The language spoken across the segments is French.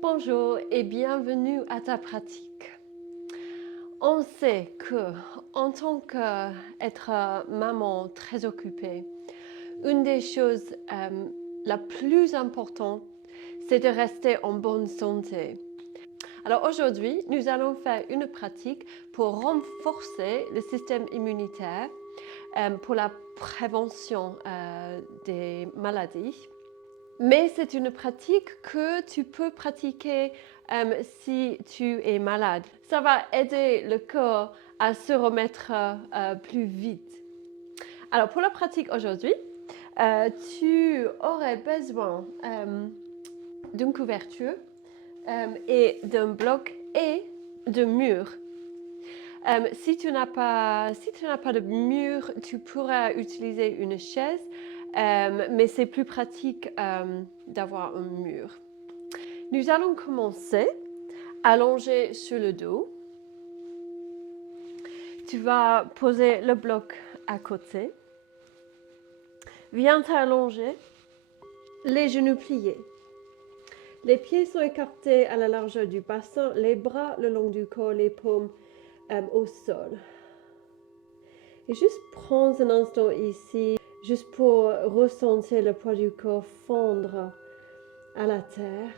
Bonjour et bienvenue à ta pratique. On sait que, en tant qu'être maman très occupée, une des choses la plus importante, c'est de rester en bonne santé. Alors aujourd'hui, nous allons faire une pratique pour renforcer le système immunitaire pour la prévention des maladies. Mais c'est une pratique que tu peux pratiquer si tu es malade. Ça va aider le corps à se remettre plus vite. Alors pour la pratique aujourd'hui, tu aurais besoin d'une couverture et d'un bloc et de mur. Si tu n'as pas de mur, tu pourras utiliser une chaise, mais c'est plus pratique d'avoir un mur. Nous allons commencer allongé sur le dos. Tu vas poser le bloc à côté. Viens t'allonger, les genoux pliés. Les pieds sont écartés à la largeur du bassin, les bras le long du corps, les paumes au sol. Et juste prends un instant ici, juste pour ressentir le poids du corps fondre à la terre.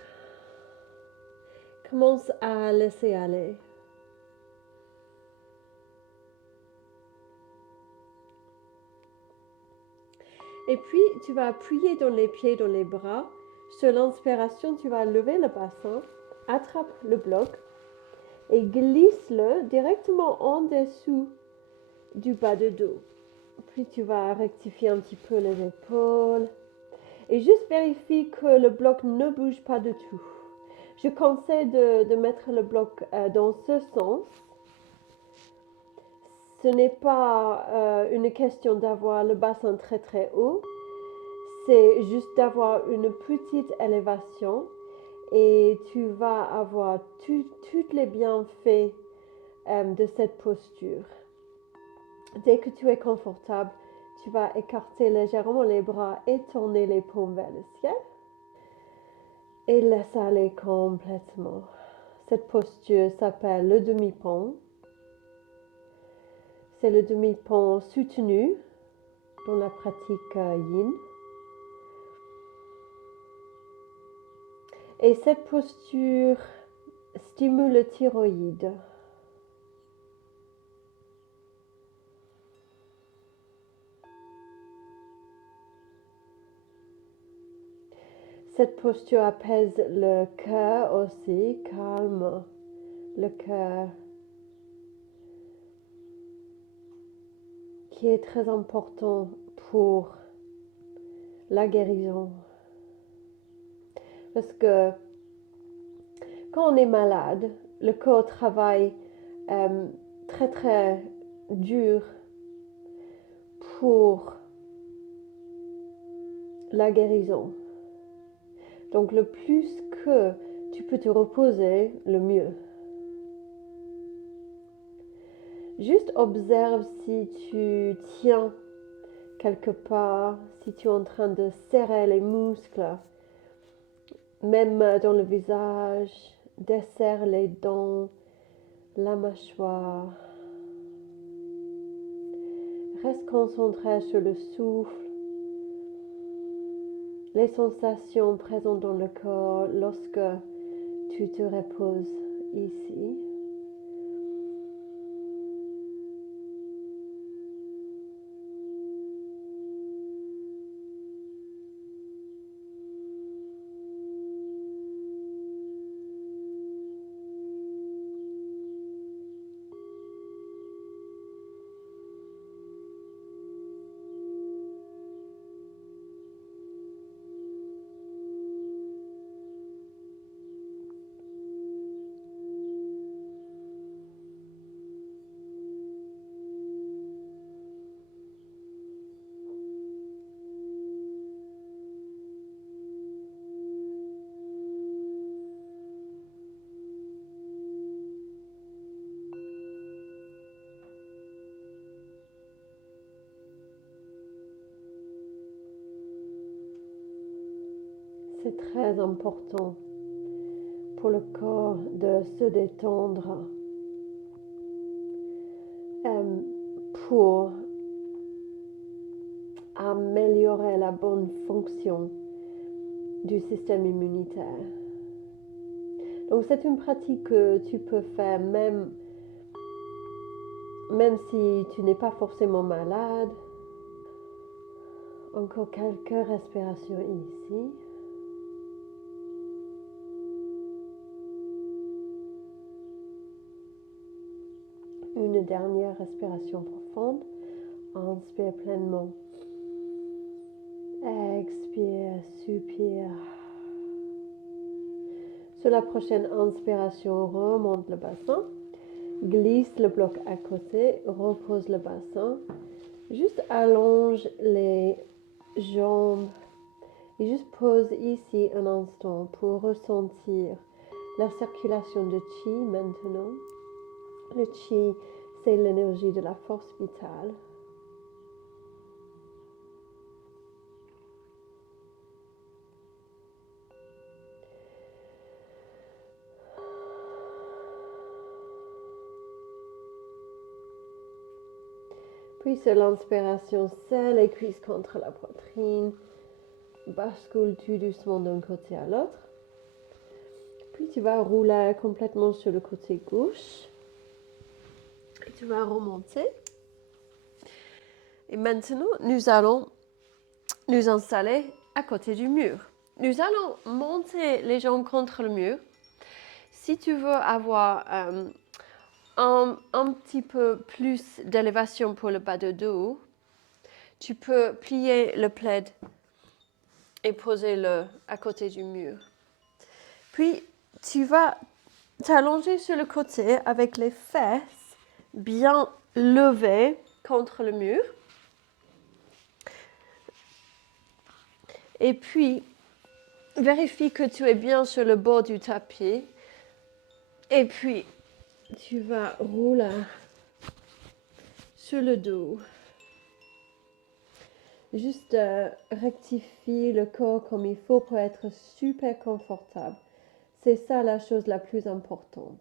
Commence à laisser aller. Et puis, tu vas appuyer dans les pieds, dans les bras. Sur l'inspiration, tu vas lever le bassin, attrape le bloc et glisse-le directement en dessous du bas de dos. Puis, tu vas rectifier un petit peu les épaules et juste vérifie que le bloc ne bouge pas du tout. Je conseille de mettre le bloc dans ce sens. Ce n'est pas une question d'avoir le bassin très très haut. C'est juste d'avoir une petite élévation et tu vas avoir tous les bienfaits de cette posture. Dès que tu es confortable, tu vas écarter légèrement les bras et tourner les paumes vers le ciel. Et laisse aller complètement. Cette posture s'appelle le demi-pont. C'est le demi-pont soutenu dans la pratique yin. Et cette posture stimule le thyroïde. Cette posture apaise le cœur aussi, calme le cœur, qui est très important pour la guérison. Parce que quand on est malade, le corps travaille très très dur pour la guérison. Donc le plus que tu peux te reposer, le mieux. Juste observe si tu tiens quelque part, si tu es en train de serrer les muscles, même dans le visage, desserre les dents, la mâchoire. Reste concentré sur le souffle, les sensations présentes dans le corps lorsque tu te reposes ici. C'est très important pour le corps de se détendre pour améliorer la bonne fonction du système immunitaire. Donc c'est une pratique que tu peux faire même si tu n'es pas forcément malade. Encore quelques respirations ici. Une dernière respiration profonde. Inspire pleinement. Expire, soupire. Sur la prochaine inspiration, remonte le bassin. Glisse le bloc à côté. Repose le bassin. Juste allonge les jambes. Et juste pose ici un instant pour ressentir la circulation de chi maintenant. Le chi, c'est l'énergie de la force vitale. Puis sur l'inspiration, serre les cuisses contre la poitrine. Bascule tout doucement d'un côté à l'autre. Puis tu vas rouler complètement sur le côté gauche. Et tu vas remonter. Et maintenant, nous allons nous installer à côté du mur. Nous allons monter les jambes contre le mur. Si tu veux avoir un petit peu plus d'élévation pour le bas de dos, tu peux plier le plaid et poser-le à côté du mur. Puis, tu vas t'allonger sur le côté avec les fesses bien levées contre le mur. Et puis, vérifie que tu es bien sur le bord du tapis. Et puis, tu vas rouler sur le dos. Juste rectifie le corps comme il faut pour être super confortable. C'est ça la chose la plus importante.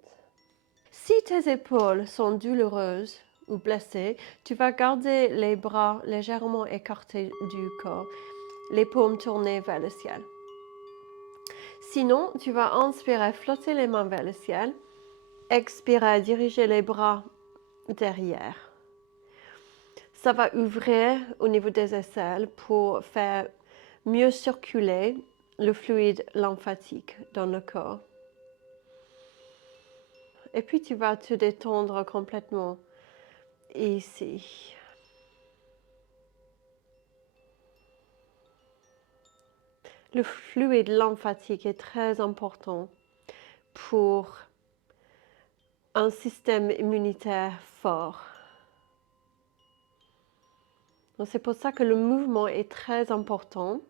Si tes épaules sont douloureuses ou blessées, tu vas garder les bras légèrement écartés du corps, les paumes tournées vers le ciel. Sinon, tu vas inspirer, flotter les mains vers le ciel, expirer, diriger les bras derrière. Ça va ouvrir au niveau des aisselles pour faire mieux circuler le fluide lymphatique dans le corps. Et puis tu vas te détendre complètement ici. Le fluide lymphatique est très important pour un système immunitaire fort. Donc c'est pour ça que le mouvement est très important,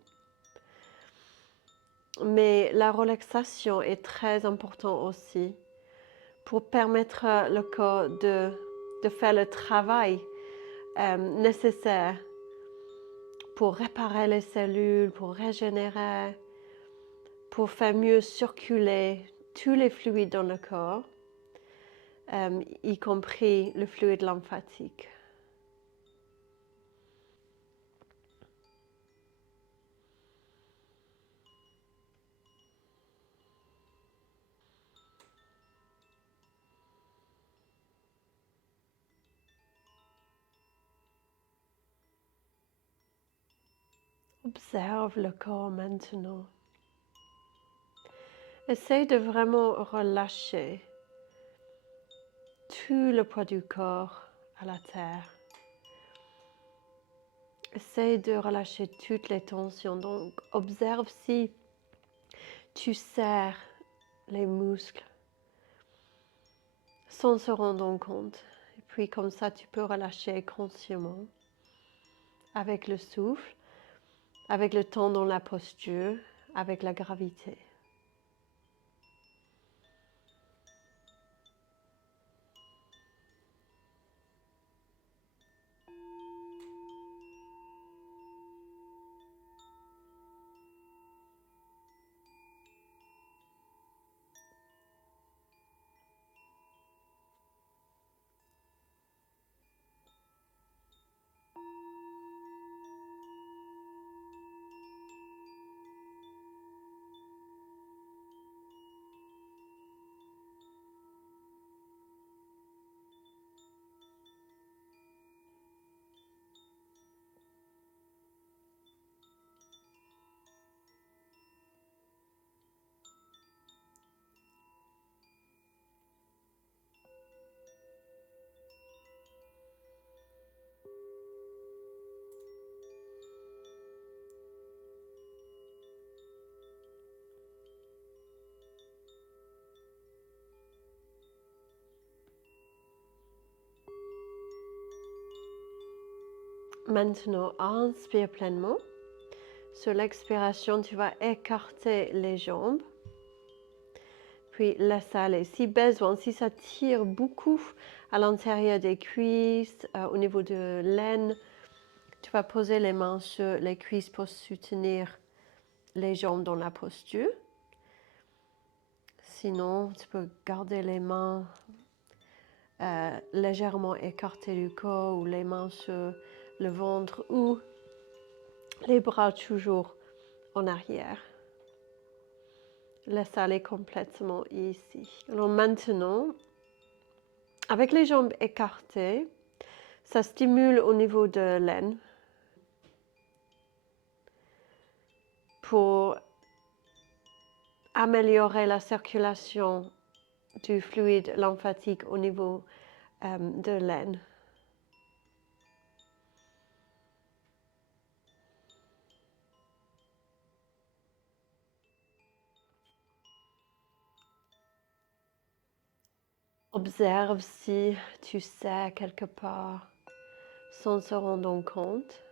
mais la relaxation est très importante aussi pour permettre le corps de faire le travail nécessaire pour réparer les cellules, pour régénérer, pour faire mieux circuler tous les fluides dans le corps, y compris le fluide lymphatique. Observe le corps maintenant. Essaye de vraiment relâcher tout le poids du corps à la terre. Essaye de relâcher toutes les tensions. Donc, observe si tu serres les muscles sans se rendre compte. Et puis, comme ça, tu peux relâcher consciemment avec le souffle, avec le temps dans la posture, avec la gravité. Maintenant, inspire pleinement. Sur l'expiration, tu vas écarter les jambes. Puis laisse aller. Si besoin, si ça tire beaucoup à l'intérieur des cuisses, au niveau de l'aine, tu vas poser les mains sur les cuisses pour soutenir les jambes dans la posture. Sinon, tu peux garder les mains légèrement écartées du corps ou les mains sur le ventre ou les bras toujours en arrière. Laisse aller complètement ici. Alors maintenant, avec les jambes écartées, ça stimule au niveau de l'aine pour améliorer la circulation du fluide lymphatique au niveau de l'aine. Observe si tu sais quelque part sans se rendre compte.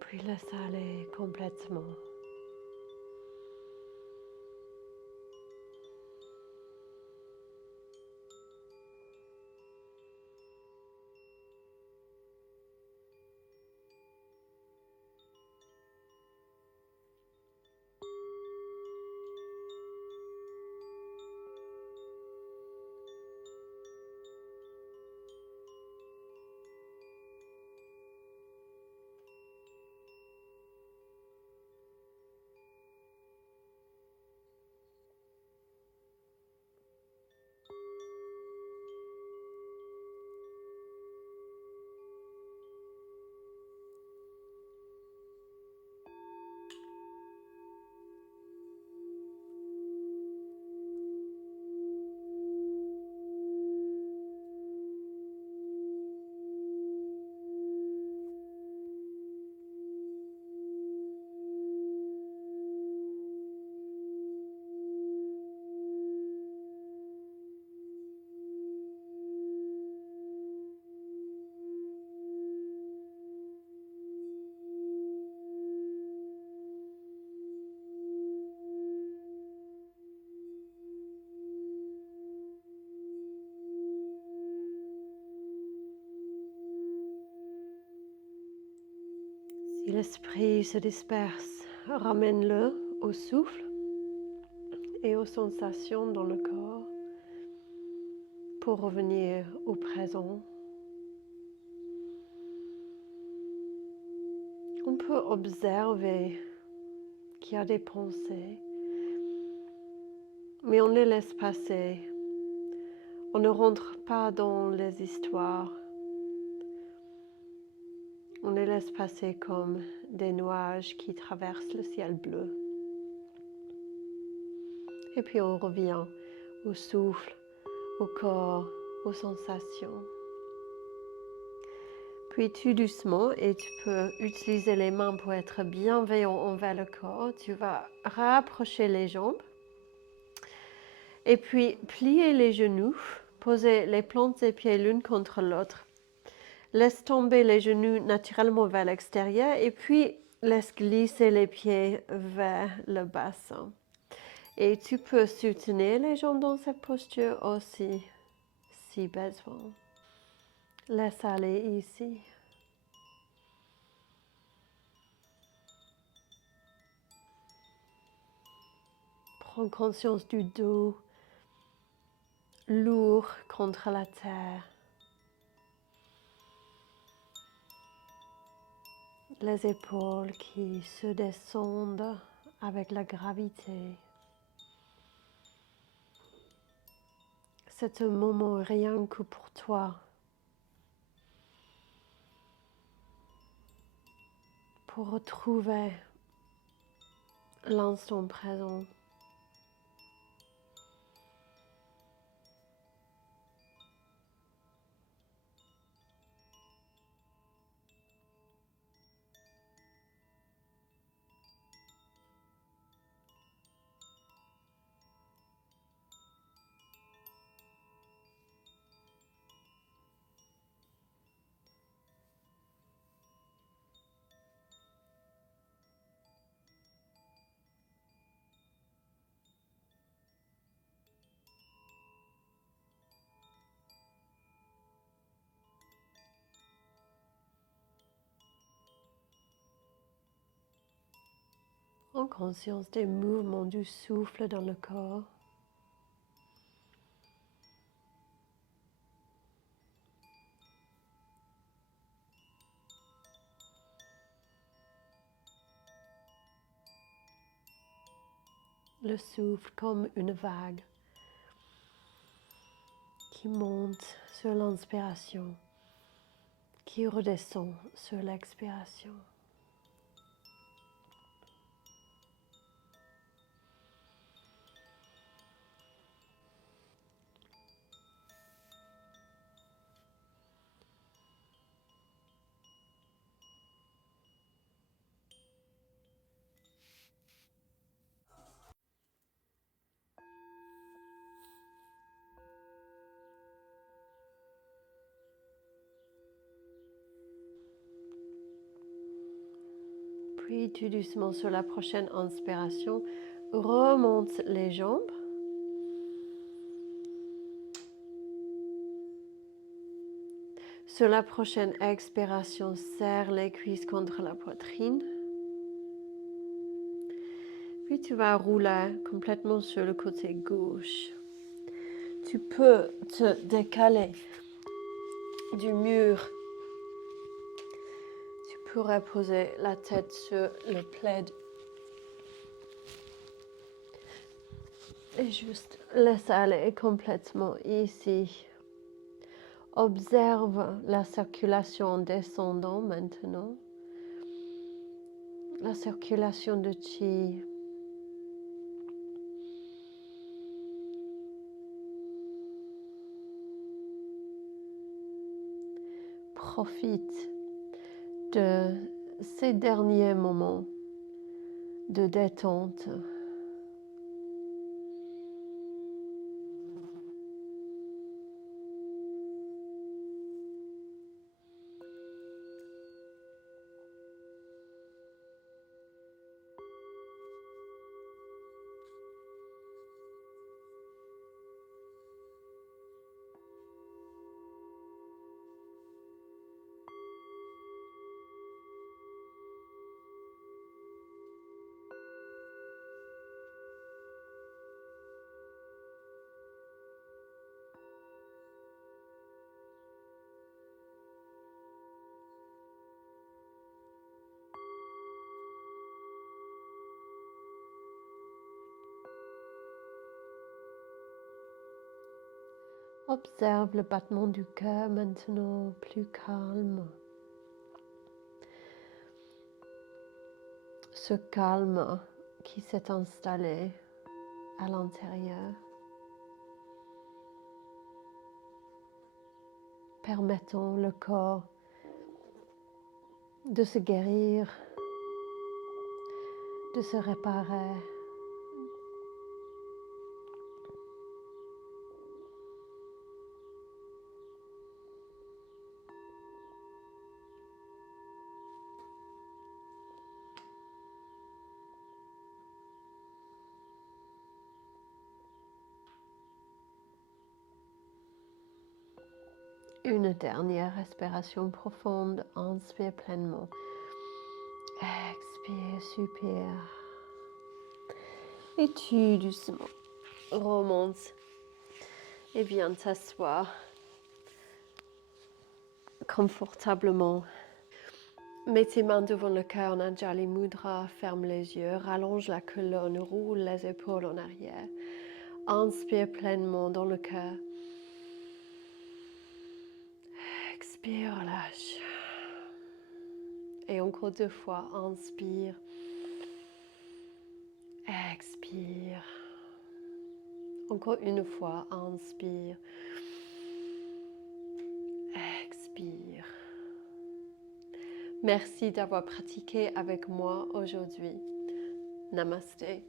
Puis laisse aller complètement. Si l'esprit se disperse, ramène-le au souffle et aux sensations dans le corps pour revenir au présent. On peut observer qu'il y a des pensées, mais on les laisse passer. On ne rentre pas dans les histoires. On les laisse passer comme des nuages qui traversent le ciel bleu. Et puis on revient au souffle, au corps, aux sensations. Puis tout doucement, et tu peux utiliser les mains pour être bienveillant envers le corps, tu vas rapprocher les jambes et puis plier les genoux, poser les plantes des pieds l'une contre l'autre. Laisse tomber les genoux naturellement vers l'extérieur et puis laisse glisser les pieds vers le bassin. Et tu peux soutenir les jambes dans cette posture aussi, si besoin. Laisse aller ici. Prends conscience du dos lourd contre la terre. Les épaules qui se descendent avec la gravité. C'est un moment rien que pour toi. Pour retrouver l'instant présent. Prends conscience des mouvements du souffle dans le corps. Le souffle comme une vague qui monte sur l'inspiration, qui redescend sur l'expiration. Puis tout doucement sur la prochaine inspiration, remonte les jambes. Sur la prochaine expiration, serre les cuisses contre la poitrine. Puis tu vas rouler complètement sur le côté gauche. Tu peux te décaler du mur. Tu pourrais poser la tête sur le plaid. Et juste laisse aller complètement ici. Observe la circulation descendant maintenant. La circulation de chi. Profite de ces derniers moments de détente. Observe le battement du cœur maintenant plus calme. Ce calme qui s'est installé à l'intérieur, permettant le corps de se guérir, de se réparer. Une dernière respiration profonde, inspire pleinement. Expire, super. Et tu doucement remontes et viens t'asseoir confortablement. Mets tes mains devant le cœur, Anjali Mudra, ferme les yeux, rallonge la colonne, roule les épaules en arrière. Inspire pleinement dans le cœur. Expire, relâche. Et encore 2 fois, inspire. Expire. Encore une fois, inspire. Expire. Merci d'avoir pratiqué avec moi aujourd'hui. Namasté.